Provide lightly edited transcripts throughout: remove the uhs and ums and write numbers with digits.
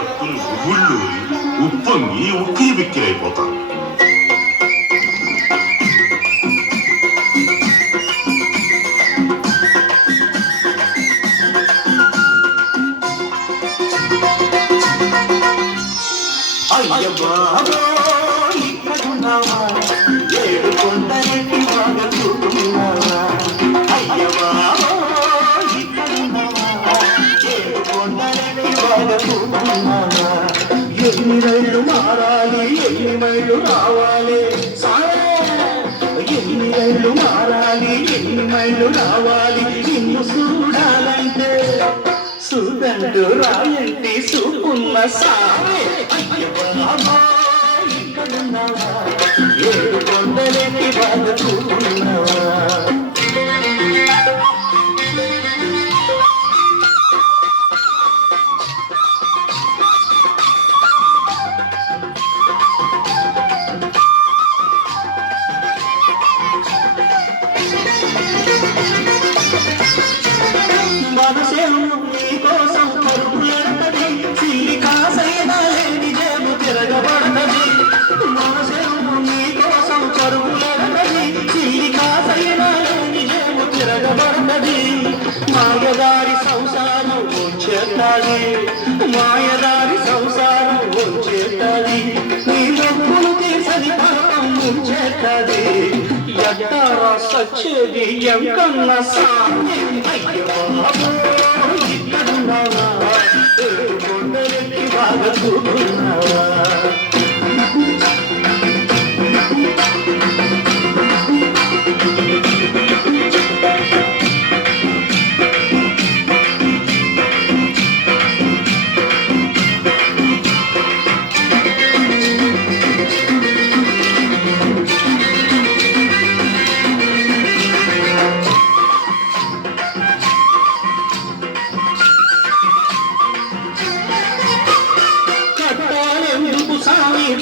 పట్టుకుని ఉవ్వుళ్ళూరి ఉప్పొంగి ఉక్కిరి బిక్కిరైపోతాను. ఎన్ని రైళ్ళు మారాలి, ఎన్ని మైళ్ళు రావాలి, ఎన్ని రైళ్ళు మారాలి, ఎన్ని మైళ్ళు రావాలి, నిన్ను చూడాలంటే సుదండు రాయంటి చూపున్న సామే. ఇక్కడున్నావా, ఏడు కొండలేకి బాగా చూపున్నావా? మాయదారి సంసారం వచ్చేస్తాది, మాయదారి సంసారం వచ్చేస్తాది, నీ మొక్కులు తీసని పాపం ముంచేస్తాది. ఎట్టారా సచ్చేది ఎంకన్న సామి. ఇక్కడున్నావా, కొండలెక్కి బాగా చూస్తున్నావా?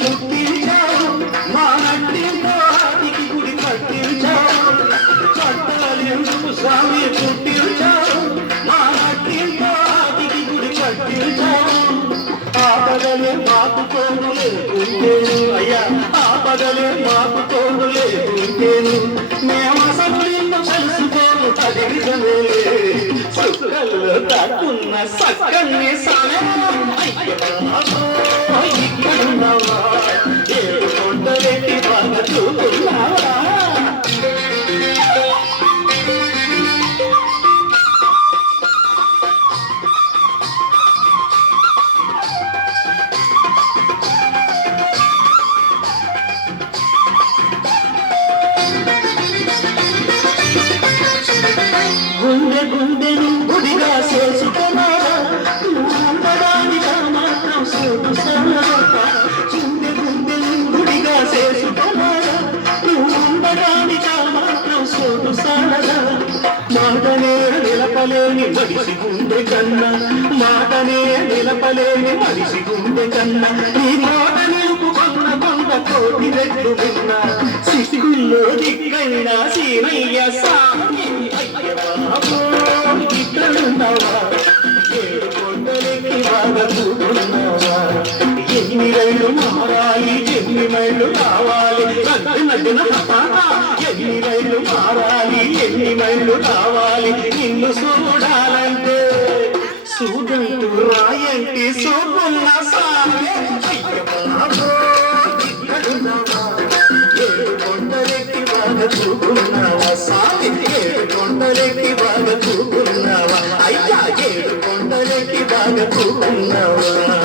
పుట్టించావు మా నట్టింతో ఆటికి గుడి కట్టించావు, చట్టాలెందుకు స్వామి పుట్టించావు మా నట్టింతో ఆటికి గుడి కట్టించావు. ఆపదలే మాకు తోడు లేకుంటేను అయ్యా, ఆపదలే మాకు తోడు లేకుంటేను మేము అసలు నిన్ను కలుసుకోను తదివిదలే సుఖల్లో దాక్కున్న సక్కన్ని సామే. ఇక్కడున్నావా, ఏడు కొండలెక్కి బాగా చూస్తున్నావా? గుండె గుండెను గుడిగా చేసుకున్నావా, ఉండడానికి మాత్రం సోటు సన్నదా. గుండె గుండెను గుడిగా చేసుకున్నావా, ఉండడానికి మాత్రం సోటు సన్నదా. మాటనే నిలపలేని మడిసి గుండె కన్నా, మాటనే నిలపలేని మడిసి గుండె కన్నా, నీ మాట నిలుపుకున్న కొండ కోటి రెడ్డు విన్న శిశుల్లో దిక్కైన సీనయ్య సామి. ఇక్కడున్నావా, ఏడు కొండలెక్కి బాగా చూస్తున్నావా? ఎన్ని రైళ్ళు మారాలి, ఎన్ని మైళ్ళు రావాలి, ఎన్ని రైళ్ళు మారాలి, ఎన్ని మైళ్ళు రావాలి, నిన్ను చూడాలంటే సుదండు రాయంటి చూపున్న సామే. ఇక్కడున్నావా, ఏడు కొండలెక్కి బాగా చూపున్నావా సామి? ఏడు కొండలెక్కి బాగా చూపున్నావా అయ్యా, ఏడు కొండలెక్కి బాగా చూపున్నావా?